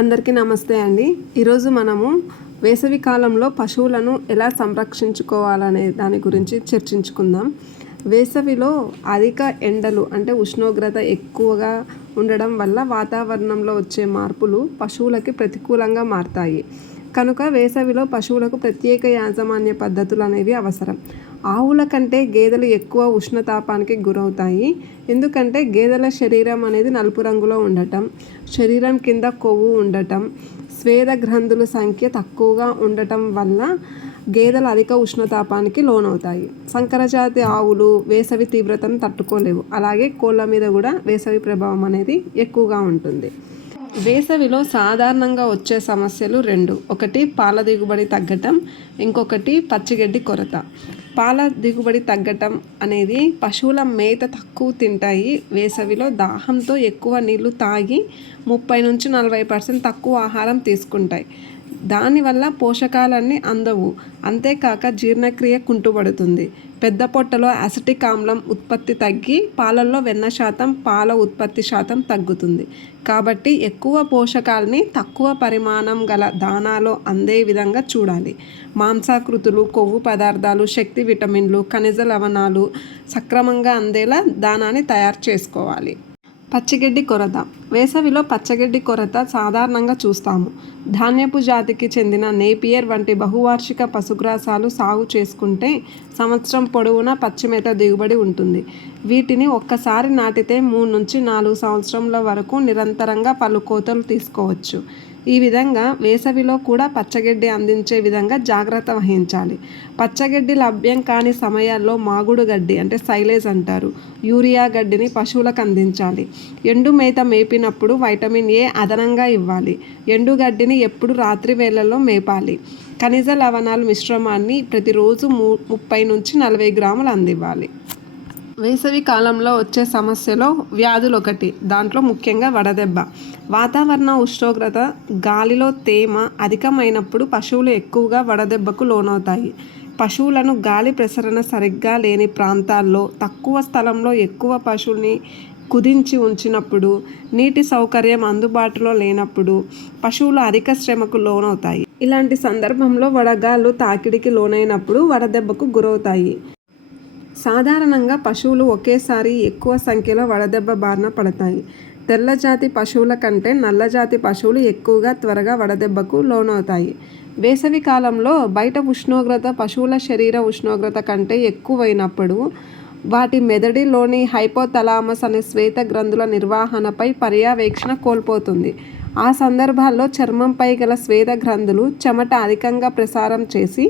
అందరికీ నమస్తే అండి. ఈరోజు మనము వేసవి కాలంలో పశువులను ఎలా సంరక్షించుకోవాలనే దాని గురించి చర్చించుకుందాం. వేసవిలో అధిక ఎండలు అంటే ఉష్ణోగ్రత ఎక్కువగా ఉండడం వల్ల వాతావరణంలో వచ్చే మార్పులు పశువులకి ప్రతికూలంగా మారతాయి. కనుక వేసవిలో పశువులకు ప్రత్యేక యాజమాన్య పద్ధతులు అనేవి అవసరం. ఆవుల కంటే గేదెలు ఎక్కువ ఉష్ణతాపానికి గురవుతాయి. ఎందుకంటే గేదెల శరీరం అనేది నలుపు రంగులో ఉండటం, శరీరం కింద కొవ్వు ఉండటం, స్వేద గ్రంథుల సంఖ్య తక్కువగా ఉండటం వల్ల గేదెలు అధిక ఉష్ణతాపానికి లోనవుతాయి. సంకరజాతి ఆవులు వేసవి తీవ్రతను తట్టుకోలేవు. అలాగే కోళ్ళ మీద కూడా వేసవి ప్రభావం అనేది ఎక్కువగా ఉంటుంది. వేసవిలో సాధారణంగా వచ్చే సమస్యలు రెండు. ఒకటి పాల దిగుబడి తగ్గటం, ఇంకొకటి పచ్చిగడ్డి కొరత. పాల దిగుబడి తగ్గటం అనేది పశువుల మేత తక్కువ తింటాయి. వేసవిలో దాహంతో ఎక్కువ నీళ్లు తాగి 30-40% తక్కువ ఆహారం తీసుకుంటాయి. దానివల్ల పోషకాలన్నీ అందవు. అంతేకాక జీర్ణక్రియ కుంటుపడుతుంది. పెద్ద పొట్టలో అసిటిక్ ఆమ్లం ఉత్పత్తి తగ్గి పాలల్లో వెన్న శాతం, పాల ఉత్పత్తి శాతం తగ్గుతుంది. కాబట్టి ఎక్కువ పోషకాలని తక్కువ పరిమాణం గల దానాలో అందే విధంగా చూడాలి. మాంసాకృతులు, కొవ్వు పదార్థాలు, శక్తి విటమిన్లు, ఖనిజ లవణాలు సక్రమంగా అందేలా దానాన్ని తయారు చేసుకోవాలి. పచ్చిగడ్డి కొరత. వేసవిలో పచ్చగడ్డి కొరత సాధారణంగా చూస్తాము. ధాన్యపు జాతికి చెందిన నేపియర్ వంటి బహువార్షిక పశుగ్రాసాలు సాగు చేసుకుంటే సంవత్సరం పొడవునా పచ్చిమేత దిగుబడి ఉంటుంది. వీటిని ఒక్కసారి నాటితే 3-4 సంవత్సరాల వరకు నిరంతరంగా పలు కోతలు తీసుకోవచ్చు. ఈ విధంగా వేసవిలో కూడా పచ్చగడ్డి అందించే విధంగా జాగ్రత్త వహించాలి. పచ్చగడ్డి లభ్యం కాని సమయాల్లో మాగుడు గడ్డి అంటే సైలేజ్ అంటారు, యూరియా గడ్డిని పశువులకు అందించాలి. ఎండు మేత మేపినప్పుడు వైటమిన్ ఏ అదనంగా ఇవ్వాలి. ఎండు గడ్డిని ఎప్పుడు రాత్రి వేళల్లో మేపాలి. ఖనిజ లవణాల మిశ్రమాన్ని ప్రతిరోజు 30-40 గ్రాములు అందివ్వాలి. వేసవి కాలంలో వచ్చే సమస్యలో వ్యాధులు ఒకటి. దాంట్లో ముఖ్యంగా వడదెబ్బ. వాతావరణ ఉష్ణోగ్రత, గాలిలో తేమ అధికమైనప్పుడు పశువులు ఎక్కువగా వడదెబ్బకు లోనవుతాయి. పశువులను గాలి ప్రసరణ సరిగ్గా లేని ప్రాంతాల్లో, తక్కువ స్థలంలో ఎక్కువ పశువుల్ని కుదించి ఉంచినప్పుడు, నీటి సౌకర్యం అందుబాటులో లేనప్పుడు పశువులు అధిక శ్రమకు లోనవుతాయి. ఇలాంటి సందర్భంలో వడగాళ్ళు తాకిడికి లోనైనప్పుడు వడదెబ్బకు గురవుతాయి. సాధారణంగా పశువులు ఒకేసారి ఎక్కువ సంఖ్యలో వడదెబ్బ బారిన పడతాయి. తెల్లజాతి పశువుల కంటే నల్లజాతి పశువులు ఎక్కువగా త్వరగా వడదెబ్బకు లోనవుతాయి. వేసవి కాలంలో బయట ఉష్ణోగ్రత పశువుల శరీర ఉష్ణోగ్రత కంటే ఎక్కువైనప్పుడు వాటి మెదడులోని హైపోథలామస్ అనే శ్వేత గ్రంథుల నిర్వహణపై పర్యవేక్షణ కోల్పోతుంది. ఆ సందర్భాల్లో చర్మంపై గల శ్వేత గ్రంథులు చెమట అధికంగా ప్రసారం చేసి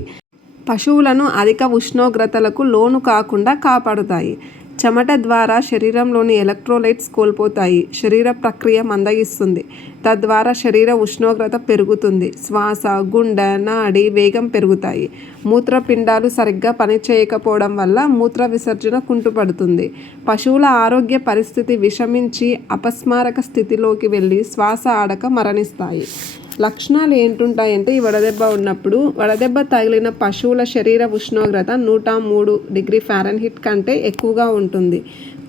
పశువులను అధిక ఉష్ణోగ్రతలకు లోను కాకుండా కాపాడుతాయి. చెమట ద్వారా శరీరంలోని ఎలక్ట్రోలైట్స్ కోల్పోతాయి. శరీర ప్రక్రియ మందగిస్తుంది. తద్వారా శరీర ఉష్ణోగ్రత పెరుగుతుంది. శ్వాస, గుండె, నాడి వేగం పెరుగుతాయి. మూత్రపిండాలు సరిగ్గా పనిచేయకపోవడం వల్ల మూత్ర విసర్జన కుంటుపడుతుంది. పశువుల ఆరోగ్య పరిస్థితి విషమించి అపస్మారక స్థితిలోకి వెళ్ళి శ్వాస ఆడక మరణిస్తాయి. లక్షణాలు ఏంటుంటాయంటే, ఈ వడదెబ్బ ఉన్నప్పుడు వడదెబ్బ తగిలిన పశువుల శరీర ఉష్ణోగ్రత 103°F కంటే ఎక్కువగా ఉంటుంది.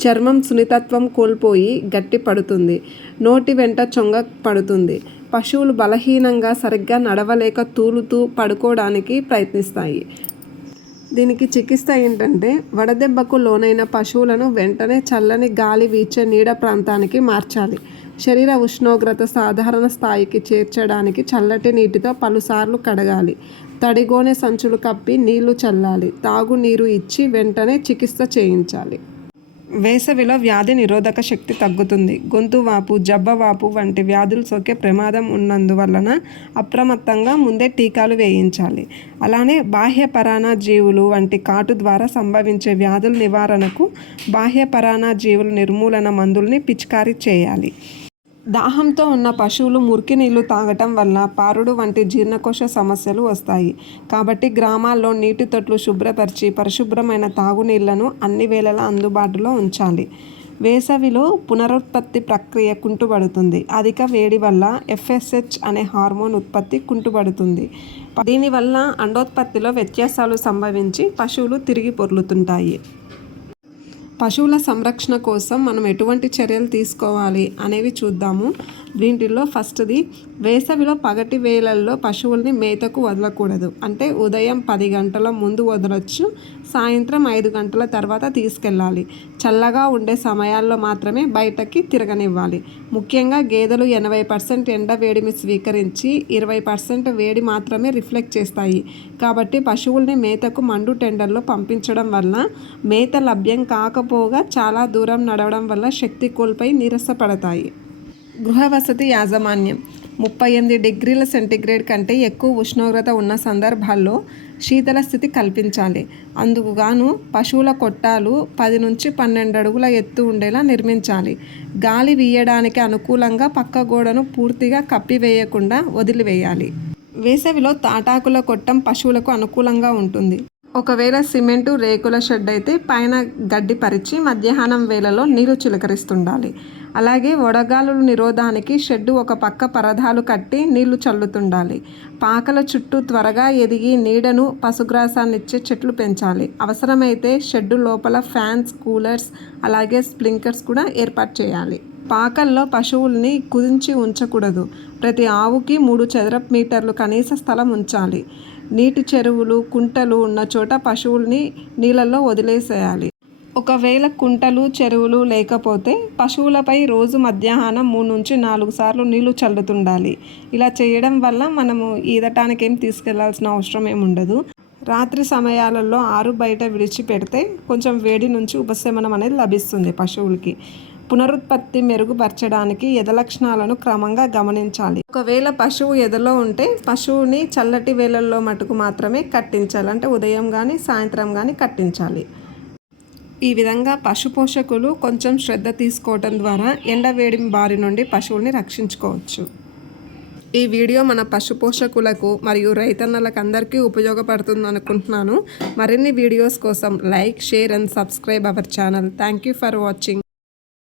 చర్మం సున్నితత్వం కోల్పోయి గట్టి పడుతుంది. నోటి వెంట చొంగ పడుతుంది. పశువులు బలహీనంగా సరిగ్గా నడవలేక తూలుతూ పడుకోవడానికి ప్రయత్నిస్తాయి. దీనికి చికిత్స ఏంటంటే, వడదెబ్బకు లోనైన పశువులను వెంటనే చల్లని గాలి వీచే నీడ ప్రాంతానికి మార్చాలి. శరీర ఉష్ణోగ్రత సాధారణ స్థాయికి చేర్చడానికి చల్లటి నీటితో పలుసార్లు కడగాలి. తడిగోనె సంచులు కప్పి నీళ్లు చల్లాలి. తాగునీరు ఇచ్చి వెంటనే చికిత్స చేయించాలి. వేసవిలో వ్యాధి నిరోధక శక్తి తగ్గుతుంది. గొంతు వాపు, జబ్బవాపు వంటి వ్యాధులు సోకే ప్రమాదం ఉన్నందువలన అప్రమత్తంగా ముందే టీకాలు వేయించాలి. అలానే బాహ్య పరాన్నజీవులు వంటి కాటు ద్వారా సంభవించే వ్యాధుల నివారణకు బాహ్య పరాన్నజీవుల నిర్మూలన మందుల్ని పిచికారీ చేయాలి. దాహంతో ఉన్న పశువులు మురికి నీళ్లు తాగటం వల్ల పారుడు వంటి జీర్ణకోశ సమస్యలు వస్తాయి. కాబట్టి గ్రామాల్లో నీటి తొట్లు శుభ్రపరిచి పరిశుభ్రమైన తాగునీళ్లను అన్ని వేళలా అందుబాటులో ఉంచాలి. వేసవిలో పునరుత్పత్తి ప్రక్రియ కుంటుపడుతుంది. అధిక వేడి వల్ల FSH అనే హార్మోన్ ఉత్పత్తి కుంటుపడుతుంది. దీనివల్ల అండోత్పత్తిలో వ్యత్యాసాలు సంభవించి పశువులు తిరిగి పొర్లుతుంటాయి. పశువుల సంరక్షణ కోసం మనం ఎటువంటి చర్యలు తీసుకోవాలి అనేవి చూద్దాము. వీటిల్లో ఫస్ట్ది, వేసవిలో పగటి వేళల్లో పశువుల్ని మేతకు వదలకూడదు. అంటే ఉదయం 10 గంటల ముందు వదలొచ్చు, సాయంత్రం 5 గంటల తర్వాత తీసుకెళ్ళాలి. చల్లగా ఉండే సమయాల్లో మాత్రమే బయటకి తిరగనివ్వాలి. ముఖ్యంగా గేదెలు 80% ఎండ వేడిని స్వీకరించి 20% వేడి మాత్రమే రిఫ్లెక్ట్ చేస్తాయి. కాబట్టి పశువుల్ని మేతకు మండు టెండర్లో పంపించడం వల్ల మేత లభ్యం కాకపోగా చాలా దూరం నడవడం వల్ల శక్తి కోల్పోయి నీరసపడతాయి. గృహవసతి యాజమాన్యం 38 డిగ్రీల సెంటీగ్రేడ్ కంటే ఎక్కువ ఉష్ణోగ్రత ఉన్న సందర్భాల్లో శీతల స్థితి కల్పించాలి. అందుకు గాను పశువుల కొట్టాలు 10 నుంచి 12 అడుగుల ఎత్తు ఉండేలా నిర్మించాలి. గాలి వీయడానికి అనుకూలంగా పక్క గోడను పూర్తిగా కప్పివేయకుండా వదిలివేయాలి. వేసవిలో తాటాకుల కొట్టం పశువులకు అనుకూలంగా ఉంటుంది. ఒకవేళ సిమెంటు రేకుల షెడ్ అయితే పైన గడ్డి పరిచి మధ్యాహ్నం వేళలో నీరు చిలకరిస్తుండాలి. అలాగే వడగాలుల నిరోధానికి షెడ్డు ఒక పక్క పరదాలు కట్టి నీళ్లు చల్లుతుండాలి. పాకల చుట్టూ త్వరగా ఎదిగి నీడను పశుగ్రాసాన్నిచ్చే చెట్లు పెంచాలి. అవసరమైతే షెడ్డు లోపల ఫ్యాన్స్, కూలర్స్ అలాగే స్ప్రింక్లర్స్ కూడా ఏర్పాటు చేయాలి. పాకల్లో పశువుల్ని కుదించి ఉంచకూడదు. ప్రతి ఆవుకి 3 చదరపు మీటర్లు కనీస స్థలం ఉంచాలి. నీటి చెరువులు, కుంటలు ఉన్న చోట పశువుల్ని నీళ్ళల్లో వదిలేసేయాలి. ఒకవేళ కుంటలు, చెరువులు లేకపోతే పశువులపై రోజు మధ్యాహ్నం 3 నుంచి 4 సార్లు నీళ్లు చల్లుతుండాలి. ఇలా చేయడం వల్ల మనము ఈదటానికి ఏం తీసుకెళ్లాల్సిన అవసరం ఏముండదు. రాత్రి సమయాలలో ఆరు బయట విడిచిపెడితే కొంచెం వేడి నుంచి ఉపశమనం అనేది లభిస్తుంది పశువులకి. పునరుత్పత్తి మెరుగుపరచడానికి ఎద లక్షణాలను క్రమంగా గమనించాలి. ఒకవేళ పశువు ఎదలో ఉంటే పశువుని చల్లటి వేళల్లో మటుకు మాత్రమే కట్టించాలి. అంటే ఉదయం కానీ సాయంత్రం కానీ కట్టించాలి. ఈ విధంగా పశు పోషకులు కొంచెం శ్రద్ధ తీసుకోవడం ద్వారా ఎండవేడి బారి నుండి పశువుల్ని రక్షించుకోవచ్చు. ఈ వీడియో మన పశు పోషకులకు మరియు రైతన్నలకు అందరికీ ఉపయోగపడుతుంది అనుకుంటున్నాను. మరిన్ని వీడియోస్ కోసం like, share and subscribe our channel. Thank you for watching.